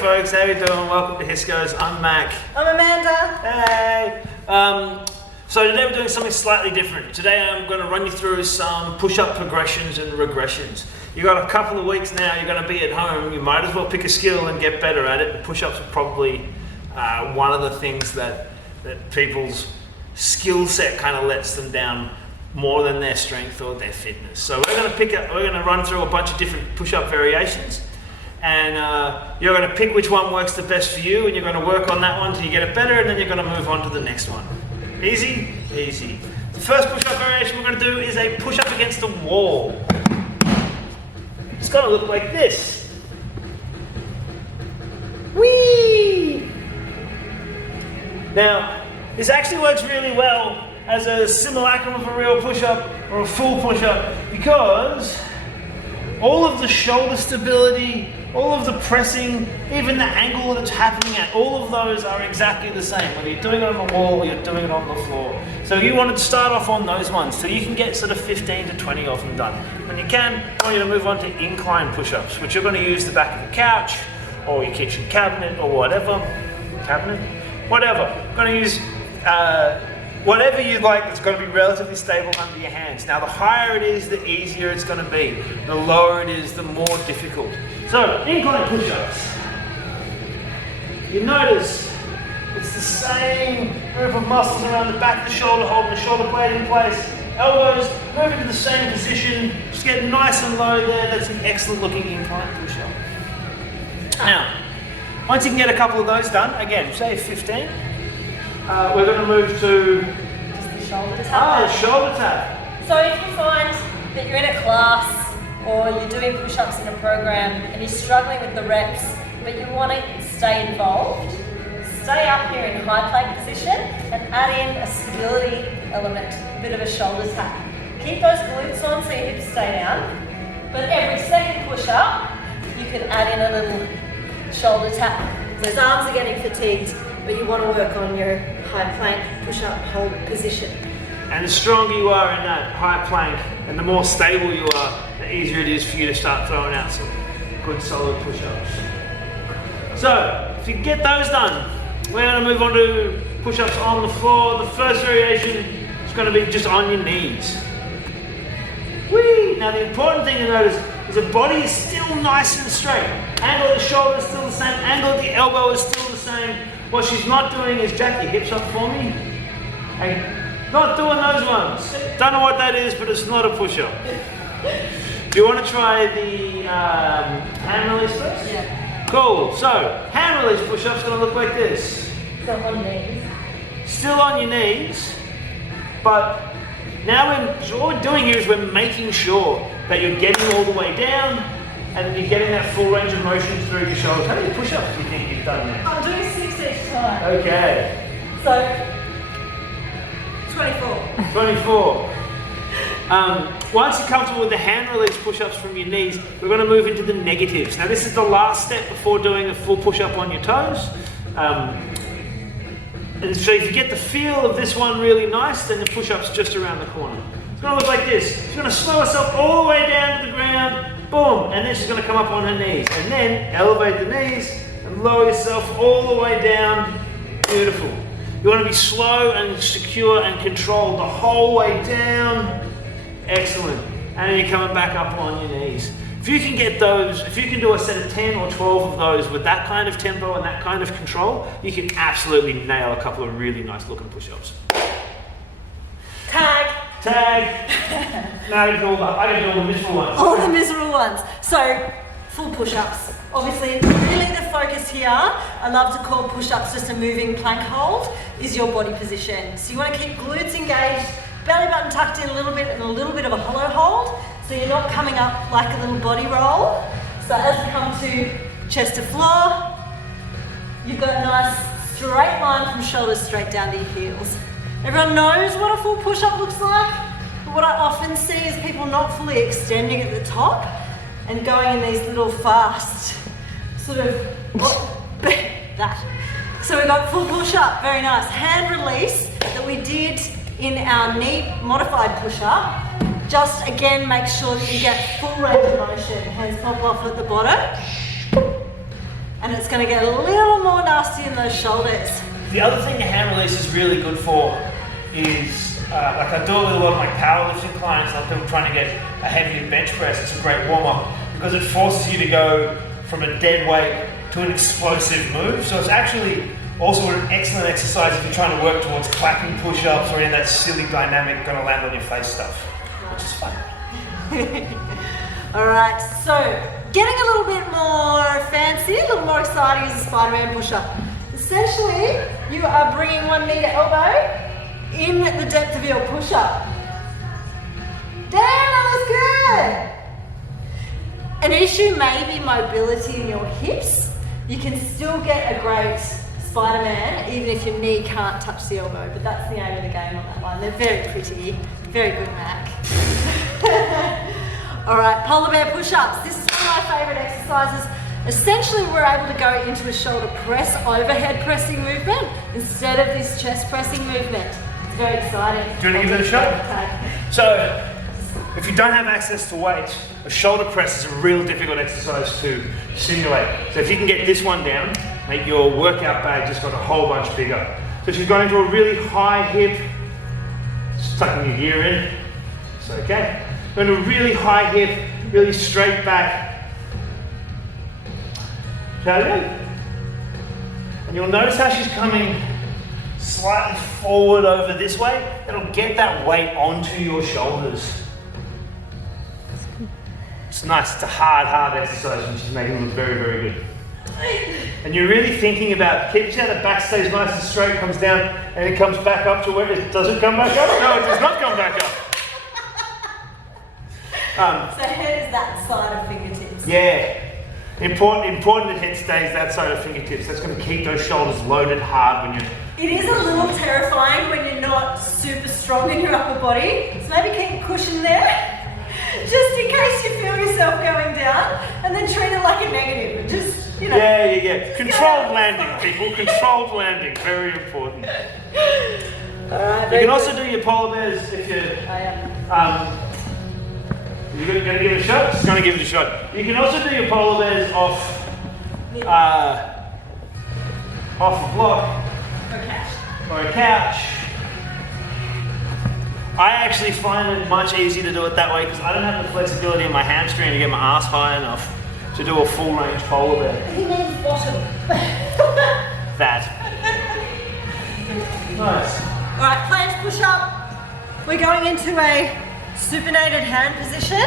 folks, how you doing? Welcome to Hisco's. I'm Mac. I'm Amanda. Hey! So today we're doing something slightly different. Today I'm going to run you through some push-up progressions and regressions. You've got a couple of weeks now, you're going to be at home, you might as well pick a skill and get better at it. Push-ups are probably one of the things that people's skill set kind of lets them down more than their strength or their fitness. So we're going to run through a bunch of different push-up variations, and you're going to pick which one works the best for you, and you're going to work on that one until you get it better, and then you're going to move on to the next one. Easy? Easy. The first push-up variation we're going to do is a push-up against the wall. It's going to look like this. Whee! Now, this actually works really well as a simulacrum of a real push-up or a full push-up, because all of the shoulder stability, all of the pressing, even the angle that's happening at, all of those are exactly the same, whether you're doing it on the wall or you're doing it on the floor. So you want to start off on those ones, so you can get sort of 15 to 20 of them done. When you can, I want you to move on to incline push-ups, which you're going to use the back of the couch, or your kitchen cabinet, or whatever. Whatever. You're going to use whatever you like that's going to be relatively stable under your hands. Now, the higher it is, the easier it's going to be. The lower it is, the more difficult. So, incline push-ups. You notice it's the same group of muscles around the back of the shoulder, holding the shoulder blade in place. Elbows move into the same position. Just get nice and low there. That's an excellent looking incline push-up. Now, once you can get a couple of those done, again, say 15, we're going to move to just the shoulder tap. Shoulder tap. So if you find that you're in a class or you're doing push-ups in a program and you're struggling with the reps, but you want to stay involved, stay up here in high plank position and add in a stability element, a bit of a shoulder tap. Keep those glutes on so your hips stay down, but every second push-up, you can add in a little shoulder tap. Those arms are getting fatigued, but you want to work on your high plank push-up hold position. And the stronger you are in that high plank and the more stable you are, the easier it is for you to start throwing out some good solid push-ups. So, if you get those done, we're going to move on to push-ups on the floor. The first variation is going to be just on your knees. Whee! Now the important thing to notice is the body is still nice and straight. Angle of the shoulder is still the same, angle of the elbow is still the same. What she's not doing is jack your hips up for me. Hey, not doing those ones. Don't know what that is, but it's not a push-up. Do you want to try the hand release first? Yeah. Cool. So, hand release push-up's going to look like this. So on knees. Still on your knees, but now what we're doing here is we're making sure that you're getting all the way down and you're getting that full range of motion through your shoulders. How many push-ups do you think you've done there? I'm doing 6 each time. Okay. So, 24. 24. Once you're comfortable with the hand release push-ups from your knees, we're going to move into the negatives. Now this is the last step before doing a full push-up on your toes. And so if you get the feel of this one really nice, then the push-up's just around the corner. It's going to look like this. She's going to slow herself all the way down to the ground, boom, and then she's going to come up on her knees. And then elevate the knees and lower yourself all the way down. Beautiful. You want to be slow and secure and controlled the whole way down. Excellent. And then you're coming back up on your knees. If you can get those, if you can do a set of 10 or 12 of those with that kind of tempo and that kind of control, you can absolutely nail a couple of really nice looking push-ups. Tag. Now I can do all the miserable ones. All the miserable ones. So, full push-ups. Obviously, really the focus here, I love to call push-ups just a moving plank hold, is your body position. So you want to keep glutes engaged, belly button tucked in a little bit and a little bit of a hollow hold. So you're not coming up like a little body roll. So as you come to chest to floor, you've got a nice straight line from shoulders straight down to your heels. Everyone knows what a full push-up looks like, but what I often see is people not fully extending at the top and going in these little fast sort of that. So we've got full push-up, very nice. Hand release that we did in our knee modified push-up. Just again, make sure that you get full range of motion. Hands pop off at the bottom. And and it's going to get a little more nasty in those shoulders. The other thing the hand release is really good for is, like I do it with a lot of my powerlifting clients, like them trying to get a heavier bench press. It's a great warm-up because it forces you to go from a dead weight to an explosive move. So it's actually also an excellent exercise if you're trying to work towards clapping push-ups or any of that silly dynamic gonna land on your face stuff, which is fun. All right, so getting a little bit more fancy, a little more exciting is a Spider-Man push-up. Essentially, you are bringing one knee to elbow in the depth of your push-up. Damn, that was good! An issue may be mobility in your hips. You can still get a great Spider-Man even if your knee can't touch the elbow, but that's the aim of the game on that one. They're very pretty, very good, Mac. All right, polar bear push-ups. This is one of my favorite exercises. Essentially, we're able to go into a shoulder press, overhead pressing movement instead of this chest pressing movement. It's very exciting. Do you want to give it a shot? Okay. So, if you don't have access to weights, a shoulder press is a real difficult exercise to simulate. So if you can get this one down, make your workout bag just got a whole bunch bigger. So if you've gone into a really high hip, just tucking your gear in, it's okay. Go into a really high hip, really straight back. Try it again. And you'll notice how she's coming slightly forward over this way. It'll get that weight onto your shoulders. It's nice, it's a hard exercise and she's making it look very, very good. And you're really thinking about, keep how the back stays nice and straight, comes down, and it comes back up to where it, does it come back up? No, it does not come back up. So head is that side of fingertips. Yeah. Important that head stays that side of fingertips. That's going to keep those shoulders loaded hard when you're... It is a little terrifying when you're not super strong in your upper body. So maybe keep a cushion there. Just in case you feel yourself going down, and then treat it like a negative. Just, you know. Yeah. Controlled landing, people. Controlled landing. Very important. Alright, You can also do your polar bears if you're... You're going to give it a shot? Just going to give it a shot. You can also do your polar bears off a block or a couch. I actually find it much easier to do it that way because I don't have the flexibility in my hamstring to get my ass high enough to do a full range polar bear. He means bottom. That. Nice. Alright, planche push up. We're going into a supinated hand position.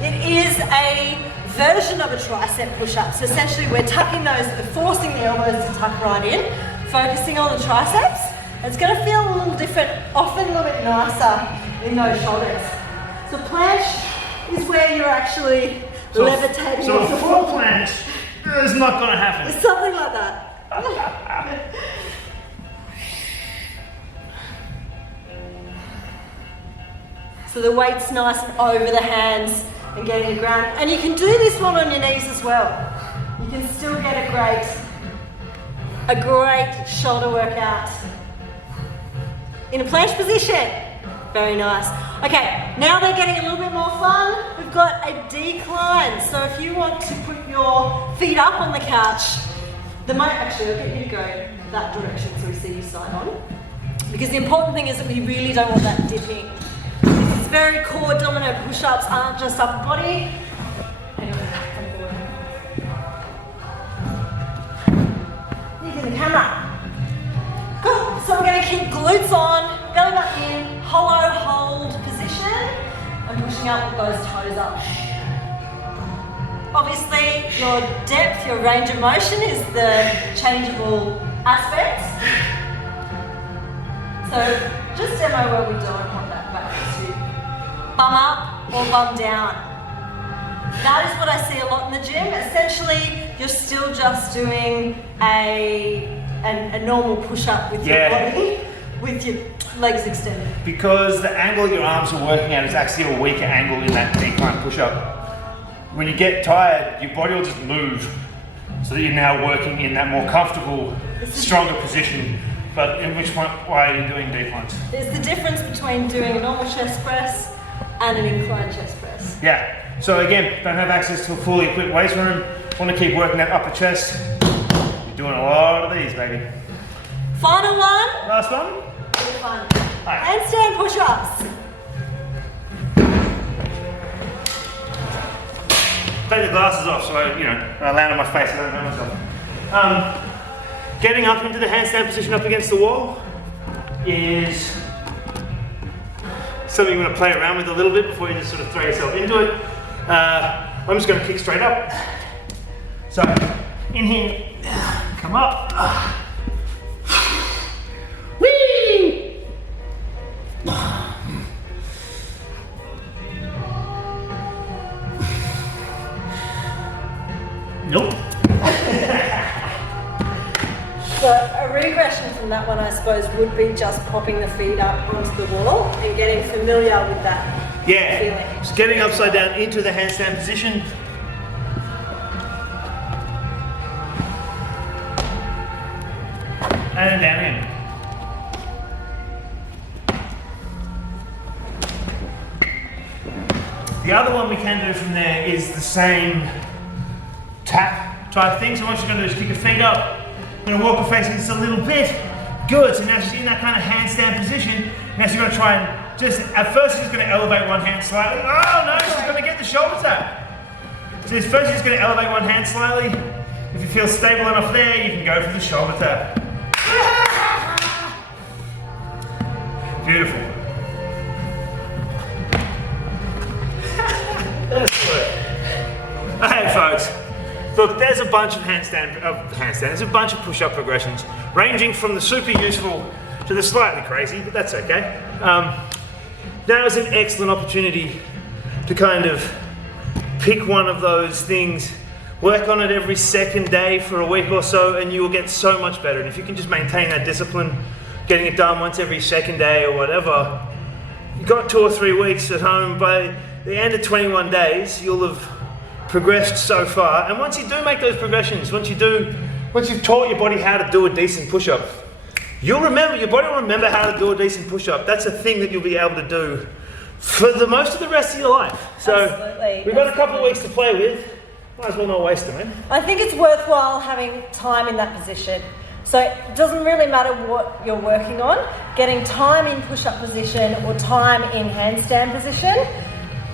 It is a version of a tricep push-up. So essentially we're tucking those, forcing the elbows to tuck right in, focusing on the triceps. It's going to feel a little different, often a little bit nicer in those shoulders. So planche is where you're actually levitating. So a full planche is not going to happen. It's something like that. So the weight's nice and over the hands and getting the ground. And you can do this one on your knees as well. You can still get a great shoulder workout in a planche position. Very nice. Okay, now they're getting a little bit more fun. We've got a decline. So if you want to put your feet up on the couch, actually, I'll get you to go that direction so we see you side on. Because the important thing is that we really don't want that dipping. These very core dominant push-ups aren't just upper body. Anyway, come forward. Look at the camera. Cool. So we're going to keep glutes on, belly back in, hollow hold position, and pushing up with those toes up. Obviously, your depth, your range of motion is the changeable aspect. So just demo where we don't want that back to bum up or bum down. That is what I see a lot in the gym. Essentially, you're still just doing a normal push-up with your body, with your legs extended. Because the angle your arms are working at is actually a weaker angle in that decline push-up. When you get tired, your body will just move so that you're now working in that more comfortable, stronger position. But in which one, why are you doing declines? There's the difference between doing a normal chest press and an incline chest press. Yeah. So again, don't have access to a fully equipped weights room. Want to keep working that upper chest. Doing a lot of these, baby. Final one. Last one. Really fun. Alright. Handstand push-ups. Take the glasses off so I land on my face, I don't know myself. Getting up into the handstand position up against the wall is something you want to play around with a little bit before you just sort of throw yourself into it. I'm just going to kick straight up. So, in here, come up. Whee! Nope. So a regression from that one, I suppose, would be just popping the feet up onto the wall and getting familiar with that Yeah, feeling. just getting upside down into the handstand position. And then down in. The other one we can do from there is the same tap type thing. So what you're going to do is kick your feet up. You're going to walk your face just a little bit. Good. So now she's in that kind of handstand position. Now she's going to try and just, at first she's going to elevate one hand slightly. Oh no, she's going to get the shoulder tap. So first she's going to elevate one hand slightly. If you feel stable enough there, you can go for the shoulder tap. Beautiful. That's good. Hey folks, look, there's a bunch of there's a bunch of push-up progressions, ranging from the super useful to the slightly crazy, but that's okay. Now is an excellent opportunity to kind of pick one of those things, work on it every second day for a week or so, and you will get so much better. And if you can just maintain that discipline, getting it done once every second day or whatever, you've got 2 or 3 weeks at home. By the end of 21 days, you'll have progressed so far. And once you do make those progressions, once you've taught your body how to do a decent push-up, your body will remember how to do a decent push-up. That's a thing that you'll be able to do for the most of the rest of your life. So Absolutely. we've got a couple of weeks to play with. Might as well not waste them, eh? I think it's worthwhile having time in that position. So it doesn't really matter what you're working on, getting time in push-up position or time in handstand position,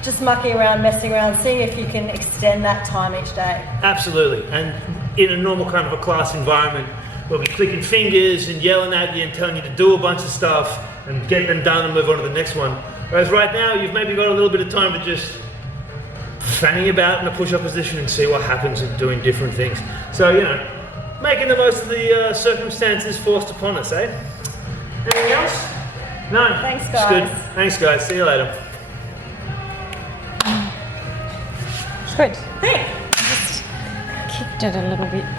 just mucking around, messing around, seeing if you can extend that time each day. Absolutely. And in a normal kind of a class environment, we'll be clicking fingers and yelling at you and telling you to do a bunch of stuff and get them done and move on to the next one. Whereas right now, you've maybe got a little bit of time to just fanning about in a push-up position and see what happens in doing different things. So, making the most of the circumstances forced upon us, eh? Anything else? No? Thanks, It's guys. good. Thanks, guys. See you later. Good. Thanks. Just kicked it a little bit.